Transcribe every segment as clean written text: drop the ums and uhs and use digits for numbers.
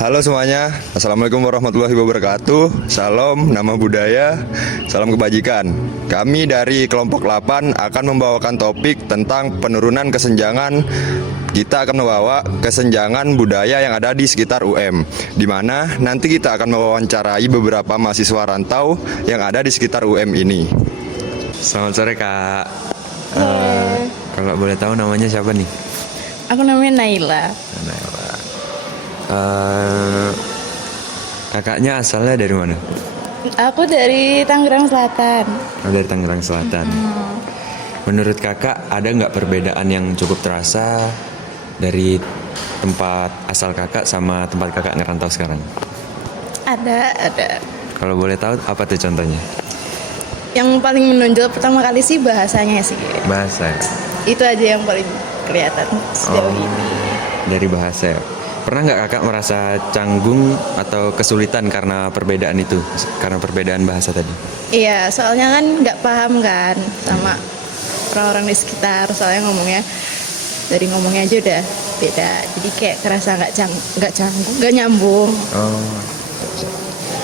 Halo semuanya, Assalamualaikum warahmatullahi wabarakatuh. Salam, nama budaya, salam kebajikan. Kami dari kelompok 8 akan membawakan topik tentang penurunan kesenjangan. Kita akan membawa kesenjangan budaya yang ada di sekitar UM, di mana nanti kita akan mewawancarai beberapa mahasiswa rantau yang ada di sekitar UM ini. Selamat sore Kak. Kalau boleh tahu namanya siapa nih? Aku namanya Naila. Naila. Kakaknya asalnya dari mana? Aku dari Tangerang Selatan. Oh, dari Tangerang Selatan. Menurut kakak ada nggak perbedaan yang cukup terasa dari tempat asal kakak sama tempat kakak ngerantau sekarang? Ada. Kalau boleh tahu apa tuh contohnya? Yang paling menonjol pertama kali sih bahasanya sih. Bahasa. Itu aja yang paling kelihatan sejauh ini. Dari bahasa ya. Pernah nggak kakak merasa canggung atau kesulitan karena perbedaan itu? Karena perbedaan bahasa tadi? Iya, soalnya kan nggak paham kan sama orang-orang di sekitar. Soalnya dari ngomongnya aja udah beda. Jadi kayak kerasa nggak nyambung. Oh.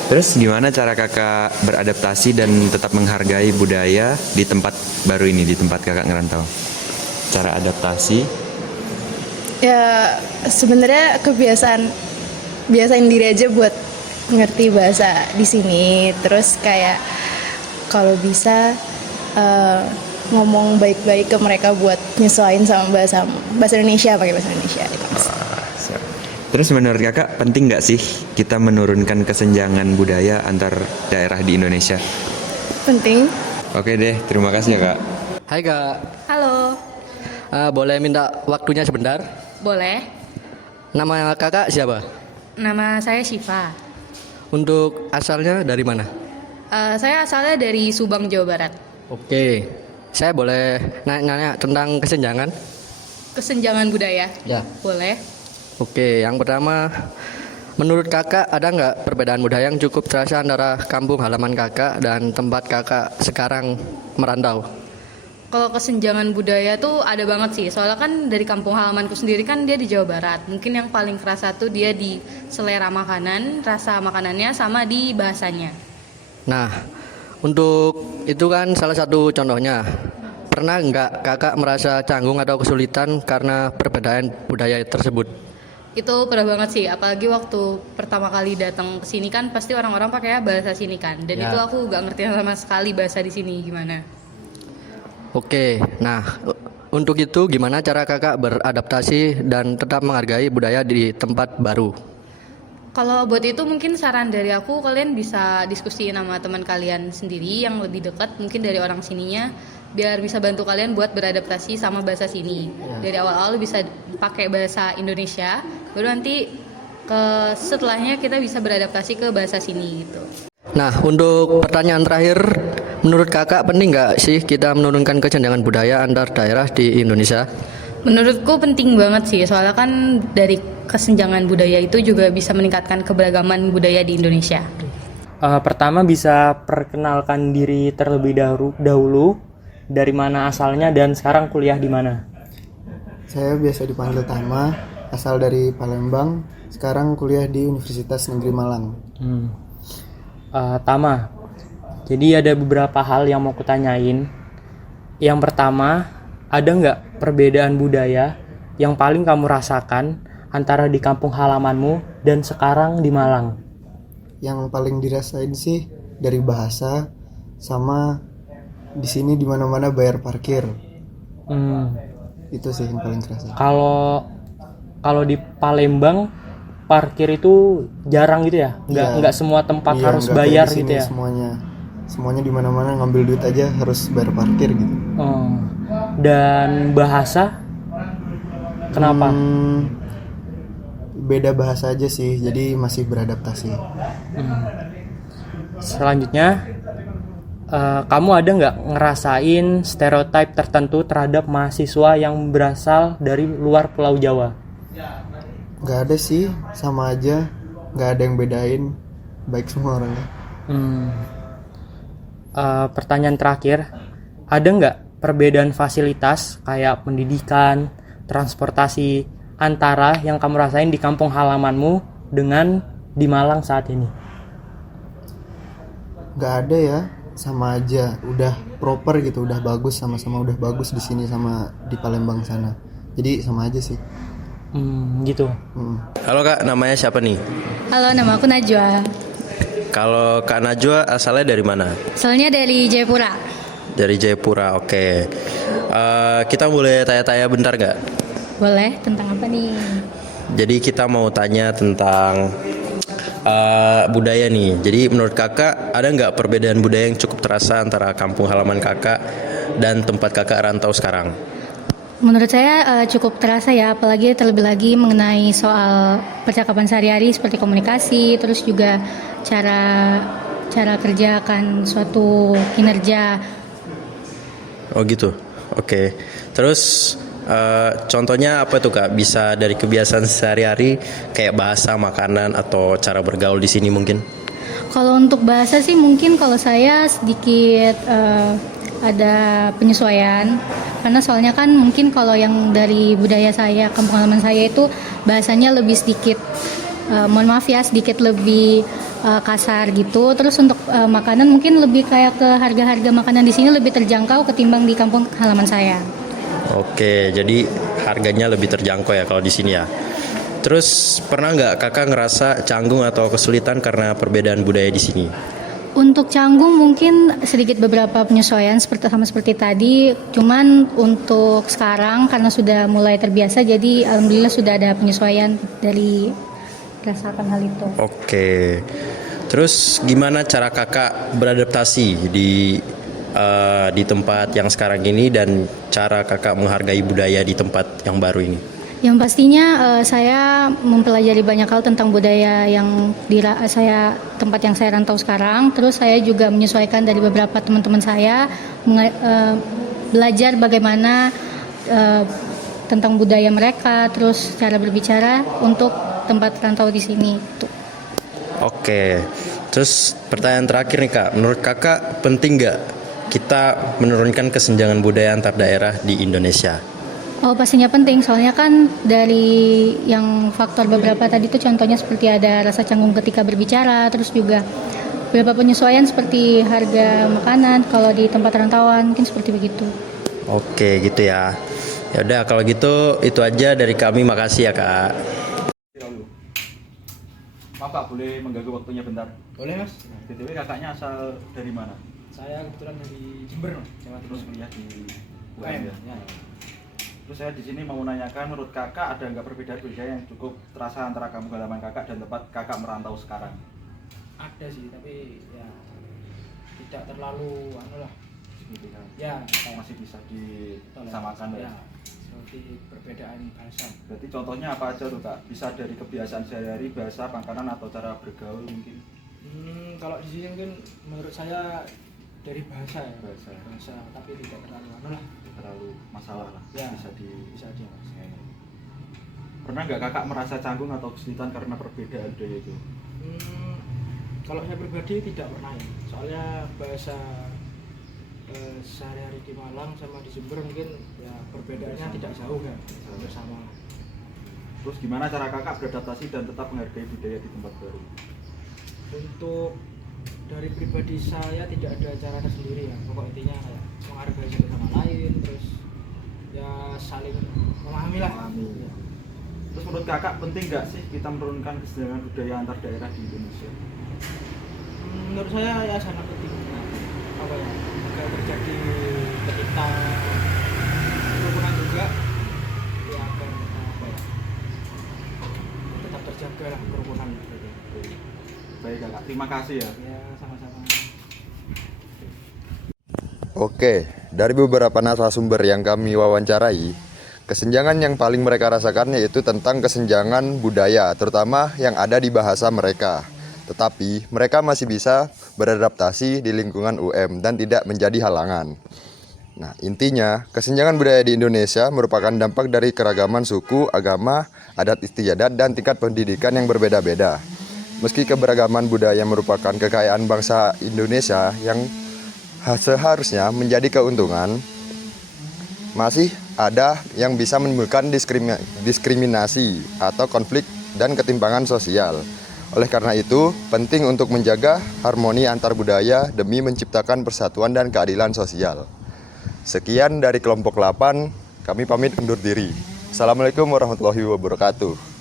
Terus gimana cara kakak beradaptasi dan tetap menghargai budaya di tempat baru ini, di tempat kakak ngerantau? Cara adaptasi? Ya sebenarnya biasain diri aja buat ngerti bahasa di sini. Terus kayak kalau bisa ngomong baik-baik ke mereka buat nyesuaiin sama bahasa Indonesia, pakai bahasa Indonesia gitu. Terus menurut kakak penting nggak sih kita menurunkan kesenjangan budaya antar daerah di Indonesia? Penting. Oke deh, terima kasih ya kak. Hai Kak, Halo, boleh minta waktunya sebentar? boleh. Nama kakak siapa? Nama saya Syifa. Untuk asalnya dari mana? Saya asalnya dari Subang, Jawa Barat. Oke, saya boleh nanya tentang kesenjangan? Kesenjangan budaya? Ya. Boleh. Oke, yang pertama, menurut kakak ada nggak perbedaan budaya yang cukup terasa antara kampung halaman kakak dan tempat kakak sekarang merantau? Kalau kesenjangan budaya tuh ada banget sih. Soalnya kan dari kampung halamanku sendiri kan dia di Jawa Barat. Mungkin yang paling kerasa tuh dia di selera makanan, rasa makanannya sama di bahasanya. Nah, untuk itu kan salah satu contohnya. Pernah nggak kakak merasa canggung atau kesulitan karena perbedaan budaya tersebut? Itu pernah banget sih, apalagi waktu pertama kali datang ke sini kan pasti orang-orang pakai bahasa sini kan. Dan Ya. itu aku gak ngerti sama sekali bahasa di sini gimana. Oke, nah untuk itu gimana cara kakak beradaptasi dan tetap menghargai budaya di tempat baru? Kalau buat itu mungkin saran dari aku, kalian bisa diskusi sama teman kalian sendiri yang lebih dekat, mungkin dari orang sininya, biar bisa bantu kalian buat beradaptasi sama bahasa sini. Dari awal-awal bisa pakai bahasa Indonesia, baru nanti setelahnya kita bisa beradaptasi ke bahasa sini gitu. Nah, untuk pertanyaan terakhir, menurut kakak penting nggak sih kita menurunkan kesenjangan budaya antar daerah di Indonesia? Menurutku penting banget sih, soalnya kan dari kesenjangan budaya itu juga bisa meningkatkan keberagaman budaya di Indonesia. Pertama bisa perkenalkan diri terlebih dahulu, dari mana asalnya dan sekarang kuliah di mana. Saya biasa dipanggil Tama, asal dari Palembang, sekarang kuliah di Universitas Negeri Malang. Tama, jadi ada beberapa hal yang mau kutanyain. Yang pertama, ada nggak perbedaan budaya yang paling kamu rasakan antara di kampung halamanmu dan sekarang di Malang? Yang paling dirasain sih dari bahasa, sama di sini di mana-mana bayar parkir. Itu sih yang paling terasa. Kalau di Palembang parkir itu jarang gitu ya? Nggak semua tempat harus bayar gitu ya? Semuanya di mana-mana ngambil duit aja harus bayar parkir gitu. Dan bahasa kenapa? Beda bahasa aja sih, jadi masih beradaptasi. Selanjutnya, kamu ada nggak ngerasain stereotip tertentu terhadap mahasiswa yang berasal dari luar Pulau Jawa? Nggak ada sih, sama aja, nggak ada yang bedain, baik semua orangnya. Pertanyaan terakhir, ada nggak perbedaan fasilitas kayak pendidikan, transportasi, antara yang kamu rasain di kampung halamanmu dengan di Malang saat ini? Nggak ada ya, sama aja. Udah proper gitu, udah bagus, sama-sama udah bagus di sini sama di Palembang sana. Jadi sama aja sih. Gitu. Halo Kak, namanya siapa nih? Halo, nama aku Najwa. Kalau Kak Najwa asalnya dari mana? Soalnya dari Jayapura. Dari Jayapura, oke. Kita boleh tanya-tanya bentar nggak? Boleh, tentang apa nih? Jadi kita mau tanya tentang budaya nih. Jadi menurut kakak ada nggak perbedaan budaya yang cukup terasa antara kampung halaman kakak dan tempat kakak rantau sekarang? Menurut saya cukup terasa ya, apalagi terlebih lagi mengenai soal percakapan sehari-hari seperti komunikasi, terus juga cara kerjakan suatu kinerja. Oh gitu, oke. Terus contohnya apa tuh Kak? Bisa dari kebiasaan sehari-hari kayak bahasa, makanan, atau cara bergaul di sini mungkin? Kalau untuk bahasa sih mungkin kalau saya sedikit ada penyesuaian, karena soalnya kan mungkin kalau yang dari budaya saya, kampung halaman saya itu bahasanya lebih sedikit, mohon maaf ya, sedikit lebih kasar gitu. Terus untuk makanan mungkin lebih kayak ke harga-harga makanan di sini lebih terjangkau ketimbang di kampung halaman saya. Oke, jadi harganya lebih terjangkau ya kalau di sini ya. Terus pernah nggak kakak ngerasa canggung atau kesulitan karena perbedaan budaya di sini? Untuk canggung mungkin sedikit beberapa penyesuaian seperti tadi. Cuman untuk sekarang karena sudah mulai terbiasa, jadi alhamdulillah sudah ada penyesuaian dari berdasarkan hal itu. Oke. Terus gimana cara kakak beradaptasi di tempat yang sekarang ini dan cara kakak menghargai budaya di tempat yang baru ini? Yang pastinya saya mempelajari banyak hal tentang budaya yang tempat yang saya rantau sekarang. Terus saya juga menyesuaikan dari beberapa teman-teman saya, belajar bagaimana tentang budaya mereka, terus cara berbicara untuk tempat rantau di sini. Oke. Terus pertanyaan terakhir nih Kak, menurut kakak penting nggak kita menurunkan kesenjangan budaya antar daerah di Indonesia? Oh, pastinya penting, soalnya kan dari yang faktor beberapa tadi itu contohnya seperti ada rasa canggung ketika berbicara, terus juga beberapa penyesuaian seperti harga makanan kalau di tempat rantauan, mungkin seperti begitu. Oke, gitu ya. Ya udah kalau gitu itu aja dari kami, makasih ya Kak. Maaf Pak, boleh mengganggu waktunya bentar? Boleh Mas. BTW kakaknya asal dari mana? Saya kebetulan dari Jember Mas. Jawa Timur, kuliah di UM. UM ya. Terus saya di sini mau menanyakan, menurut kakak ada nggak perbedaan budaya yang cukup terasa antara kampung halaman kakak dan tempat kakak merantau sekarang? Ada sih, tapi ya tidak terlalu lah. Signifikan. Ya, Masih bisa disamakan ya. Seperti perbedaan bahasa. Berarti contohnya apa aja tuh Kak? Bisa dari kebiasaan sehari-hari, bahasa, makanan, atau cara bergaul mungkin? Kalau di sini mungkin menurut saya dari bahasa ya. Bahasa. Tapi tidak terlalu lah. Terlalu masalah lah. Ya, bisa aja Mas. Pernah nggak kakak merasa canggung atau kesulitan karena perbedaan budaya itu? Kalau saya pribadi tidak pernah ya. Soalnya bahasa sehari-hari di Malang sama di Jember mungkin ya perbedaannya tidak jauh kan, hampir sama. Terus gimana cara kakak beradaptasi dan tetap menghargai budaya di tempat baru? Untuk dari pribadi saya tidak ada cara tersendiri ya, pokok intinya kayak menghargai satu sama lain, terus ya saling memahami lah. Ya. Terus menurut kakak penting nggak sih kita menurunkan kesenjangan budaya antar daerah di Indonesia? Menurut saya ya sangat penting. Apa ya, agar terjadi ketika kerukunan juga ya agar apa ya, tetap terjaga lah kerukunan gitu. Baik kakak, terima kasih ya. Ya sama-sama. Oke, dari beberapa narasumber yang kami wawancarai, kesenjangan yang paling mereka rasakan yaitu tentang kesenjangan budaya, terutama yang ada di bahasa mereka. Tetapi mereka masih bisa beradaptasi di lingkungan UM dan tidak menjadi halangan. Nah, intinya kesenjangan budaya di Indonesia merupakan dampak dari keragaman suku, agama, adat istiadat, dan tingkat pendidikan yang berbeda-beda. Meski keberagaman budaya merupakan kekayaan bangsa Indonesia yang seharusnya menjadi keuntungan, masih ada yang bisa menimbulkan diskriminasi atau konflik dan ketimpangan sosial. Oleh karena itu, penting untuk menjaga harmoni antar budaya demi menciptakan persatuan dan keadilan sosial. Sekian dari kelompok 8, kami pamit undur diri. Assalamualaikum warahmatullahi wabarakatuh.